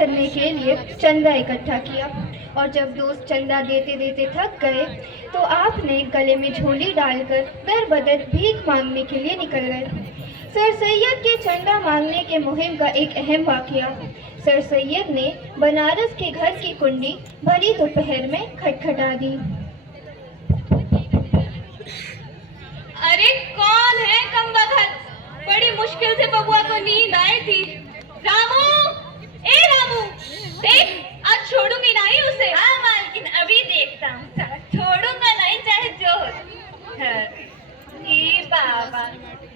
करने के लिए चंदा इकट्ठा किया। और जब दोस्त चंदा देते देते थक गए तो आपने गले में झोली डालकर दर बदर भीख मांगने के लिए निकल गए। सर सैयद के चंदा मांगने के मुहिम का एक अहम वाकया। सर सैयद ने बनारस के घर की कुंडी भरी दोपहर में खटखटा दी। अरे कौन है कमबख्त? बड़ी मुश्किल से बबुआ को नींद आई थी। रामू, ए रामू, देख आज छोड़ूंगी नहीं उसे। हाँ मालकिन, अभी देखता हूँ। छोड़ूंगा नहीं चाहे जो हो। ई बाबा,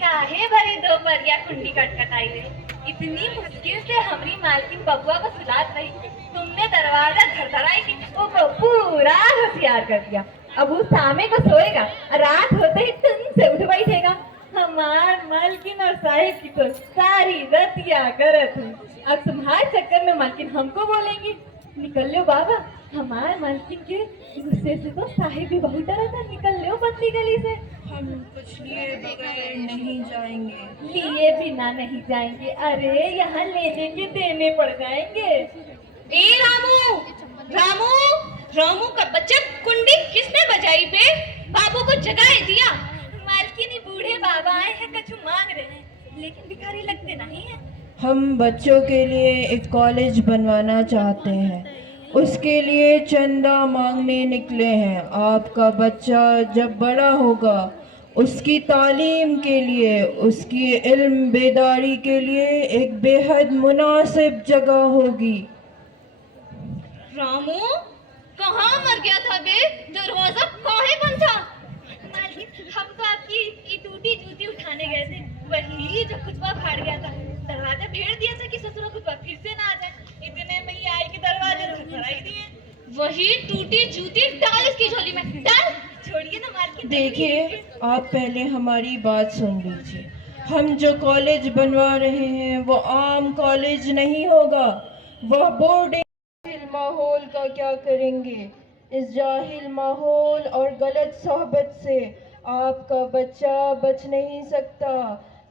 काहे भरे दोपहरिया कुंडी खटखटाई रे? इतनी मुश्किल से हमारी मालकिन बबुआ को सुलात रही, तुमने दरवाजा धड़धड़ाई की वो पूरा होशियार कर दिया। अब वो सामे को सोएगा, रात होते ही तुमसे उठ बैठेगा। हमार मालकिन और साहिब की तो सारी रतिया करत हूँ। अब तुम्हारे चक्कर में मालकिन हमको बोलेंगी। निकल लो बाबा, हमारे मालकिन के गुस्से से तो साहिब भी बहुत डरा था। निकल लो पतली गली से। हम कुछ लिए बगैर नहीं जाएंगे। लिए बिना नहीं जाएंगे? अरे यहाँ लेने के देने पड़ जाएंगे। ए रामू, रामू, रामू का बच्चा, कुंडी किसने बजाई बे? बाबू को जगाए दिया। मालकिन बूढ़े बाबा आए हैं, कछु मांग रहे हैं, लेकिन भिखारी लगते नहीं है। हम बच्चों के लिए एक कॉलेज बनवाना चाहते हैं, उसके लिए चंदा मांगने निकले हैं। आपका बच्चा जब बड़ा होगा उसकी तालीम के लिए, उसकी इल्म बेदारी के लिए एक बेहद मुनासिब जगह होगी। रामू कहाँ मर गया था बे? दरवाजा काहे बंद था? मालकिन, हम तो आपकी ये टूटी जूती उठाने गए थे, वही जो खुतबा फाड़ गया था। दरवाजा भेड़ दिया था कि ससुर खुतबा फिर से ना आ जाए। इतने में ही आई कि दरवाजे धड़ाई दिए। वही टूटी जूती डाल इसकी झोली में, डाल। छोड़िए ना मालकिन। देखिए, आप पहले हमारी बात सुन लीजिए। हम जो कॉलेज बनवा रहे हैं वो आम कॉलेज नहीं होगा। वह बोर्डिंग माहौल का क्या करेंगे? इस जाहिल माहौल और गलत सोहबत से आपका बच्चा बच नहीं सकता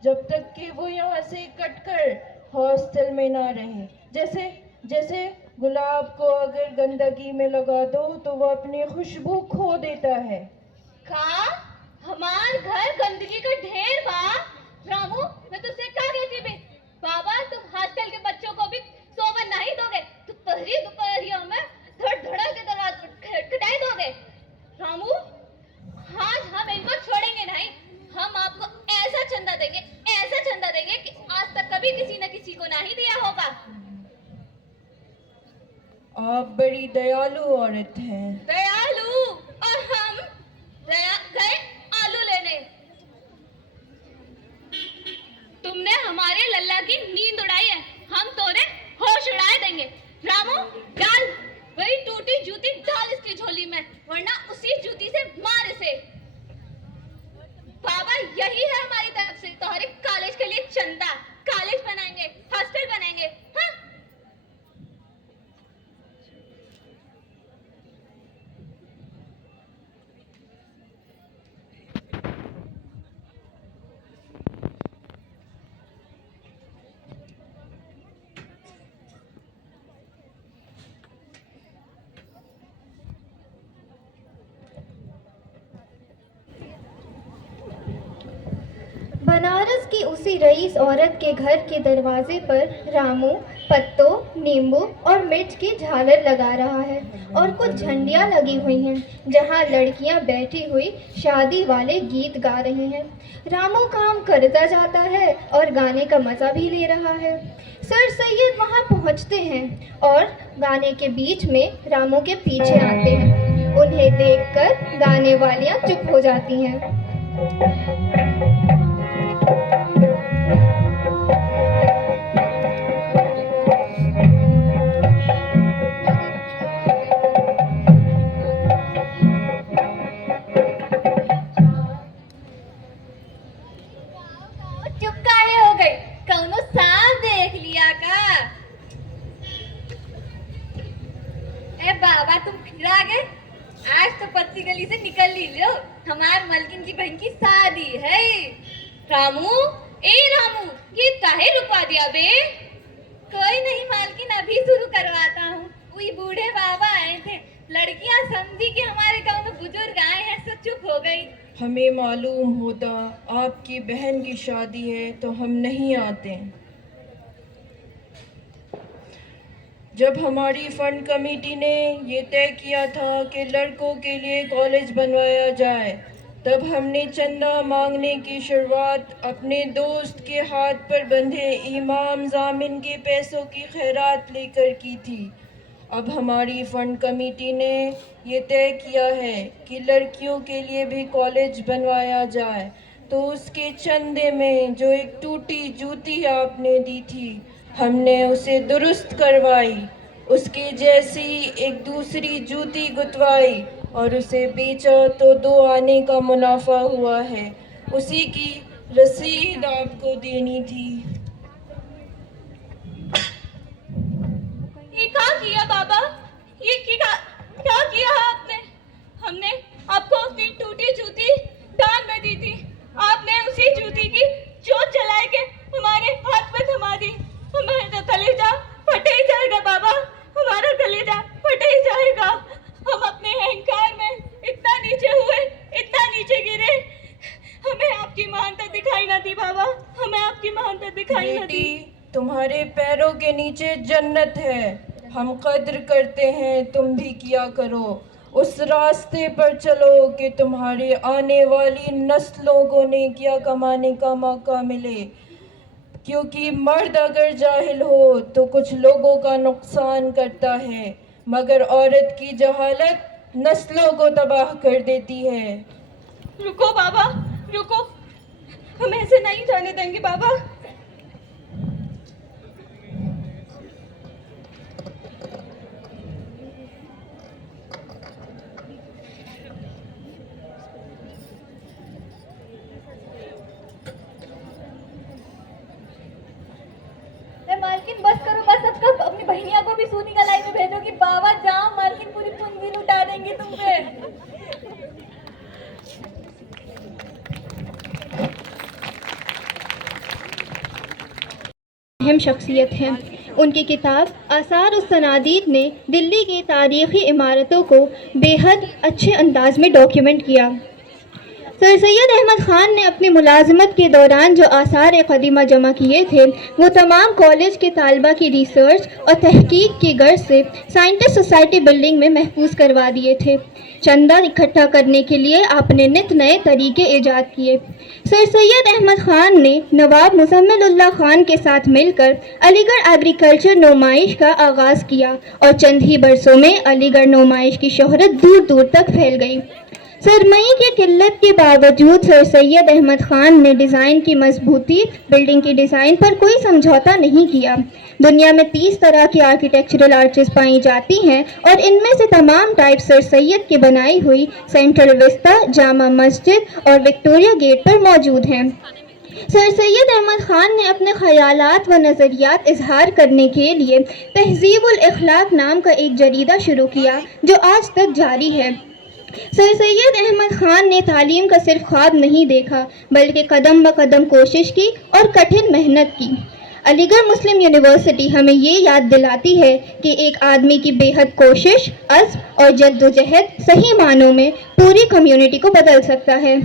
जब तक कि वो यहाँ से कटकर हॉस्टल में ना रहे। जैसे जैसे गुलाब को अगर गंदगी में लगा दो तो वो अपनी खुशबू खो देता है। का हमार घर गंदगी का ढेर बा? रामू, मैं तुझसे क्या कहती बे? बाबा तुम हॉस्टल के बच्चों को भी सोबन नहीं दोगे? तो पहली दोपहरिया में धड़ धड़ा के दरवाजा खटखटाई दोगे? रामू, आज हम इनको छोड़ेंगे नहीं। हम आपको ऐसा चंदा देंगे, ऐसा चंदा देंगे कि आज तक कभी किसी न किसी को नहीं दिया होगा। आप बड़ी दयालु औरत हैं। दयालु? और हम गए आलू लेने। तुमने हमारे लल्ला की नींद उड़ाई है, हम तोरे होश उड़ाए देंगे। रामू, डाल वही टूटी जूती डाल इसकी झोली में, वरना उसी जूती से मार इसे। बाबा, यही है हमारी तरफ से तुम्हारे कॉलेज के लिए चंदा। कॉलेज बनाएंगे, हॉस्टल बनाएंगे। हाँ? बनारस की उसी रईस औरत के घर के दरवाजे पर रामू पत्तों, नींबू और मिर्च की झालर लगा रहा है और कुछ झंडियाँ लगी हुई हैं जहाँ लड़कियाँ बैठी हुई शादी वाले गीत गा रही हैं। रामू काम करता जाता है और गाने का मज़ा भी ले रहा है। सर सैयद वहाँ पहुँचते हैं और गाने के बीच में रामू के पीछे आते हैं। उन्हें देखकर गाने वालियाँ चुप हो जाती हैं। चुप काहे हो गई? कौनो सांप देख लिया का? ए बाबा, तुम फिर आ गए? आज तो पत्ती गली से निकल ली लो, हमार मलकिन की बहन की शादी है। रामू, ए रामू, ये काहे रुका दिया बे? कोई नहीं मालकिन, अभी शुरू बूढ़े बाबा आए थे। लड़कियां समझी कि हमारे गांव में बुजुर्ग आए हैं, सो चुप हो गई। हमें मालूम होता आपकी बहन की शादी है तो हम नहीं आते। जब हमारी फंड कमेटी ने ये तय किया था कि लड़कों के लिए कॉलेज बनवाया जाए, तब हमने चंदा मांगने की शुरुआत अपने दोस्त के हाथ पर बंधे इमाम जामिन के पैसों की खैरात लेकर की थी। अब हमारी फंड कमेटी ने ये तय किया है कि लड़कियों के लिए भी कॉलेज बनवाया जाए, तो उसके चंदे में जो एक टूटी जूती आपने दी थी, हमने उसे दुरुस्त करवाई, उसके जैसी एक दूसरी जूती गुथवाई और उसे बेचा तो 2 आने का मुनाफा हुआ है। उसी की रसीद आपको देनी थी। ये क्या किया बाबा? ये क्या किया आपने? हमने आपको अपनी टूटी जूती दान में दी थी। आपने उसी जूती की चोट चला के हमारे हाथ में थमा दी। हमारा तो कलेजा फटे ही जाएगा बाबा, हमारा कलेजा फटे ही जाएगा। हम अपने अहंकार में इतना नीचे हुए, इतना नीचे गिरे, हमें आपकी महानता दिखाई ना दी बाबा, हमें आपकी महानता दिखाई ना दी। बेटी, तुम्हारे पैरों के नीचे जन्नत है, हम कद्र करते हैं, तुम भी किया करो। उस रास्ते पर चलो कि तुम्हारे आने वाली नस्लों को नेकियां कमाने का मौका मिले, क्योंकि मर्द अगर जाहिल हो तो कुछ लोगों का नुकसान करता है, मगर औरत की जहालत नस्लों को तबाह कर देती है। रुको बाबा, रुको, हम ऐसे नहीं जाने देंगे बाबा। मालकिन बस करो, बस अब तक अपनी बहनिया को भी सूनी कलाई में भेजो कि बाबा जाओ, मालकिन पूरी पूंजी लुटा देंगे तुम पे। अहम शख्सियत हैं। उनकी किताब आसार उस सनादीद ने दिल्ली की तारीख़ी इमारतों को बेहद अच्छे अंदाज में डॉक्यूमेंट किया। सर सैयद अहमद ख़ान ने अपनी मुलाजमत के दौरान जो आसार कदीमा जमा किए थे, वो तमाम कॉलेज के तालबा की रिसर्च और तहकीक की गर्ज से साइंटिस्ट सोसाइटी बिल्डिंग में महफूज करवा दिए थे। चंदा इकट्ठा करने के लिए आपने नित नए तरीके ईजाद किए। सर सैयद अहमद ख़ान ने नवाब मुज़म्मिल-उल्लाह ख़ान के साथ मिलकर अलीगढ़ एग्रीकल्चर नुमाइश का आगाज़ किया और चंद ही बरसों में अलीगढ़ नुमाइश की शोहरत दूर दूर तक फैल गई। सरमाए की किल्लत के बावजूद सर सैयद अहमद ख़ान ने डिज़ाइन की मजबूती, बिल्डिंग की डिज़ाइन पर कोई समझौता नहीं किया। दुनिया में 30 तरह की आर्किटेक्चरल आर्चेस पाई जाती हैं और इनमें से तमाम टाइप सर सैयद की बनाई हुई सेंट्रल विस्ता, जामा मस्जिद और विक्टोरिया गेट पर मौजूद हैं। सर सैयद अहमद ख़ान ने अपने ख़यालात व नज़रियात इजहार करने के लिए तहज़ीबुल अखलाक नाम का एक जरीदा शुरू किया, जो आज तक जारी है। सर सैयद अहमद ख़ान ने तालीम का सिर्फ ख्वाब नहीं देखा, बल्कि कदम ब कदम कोशिश की और कठिन मेहनत की। अलीगढ़ मुस्लिम यूनिवर्सिटी हमें ये याद दिलाती है कि एक आदमी की बेहद कोशिश, अज़्म और जद्दोजहद सही मानों में पूरी कम्युनिटी को बदल सकता है।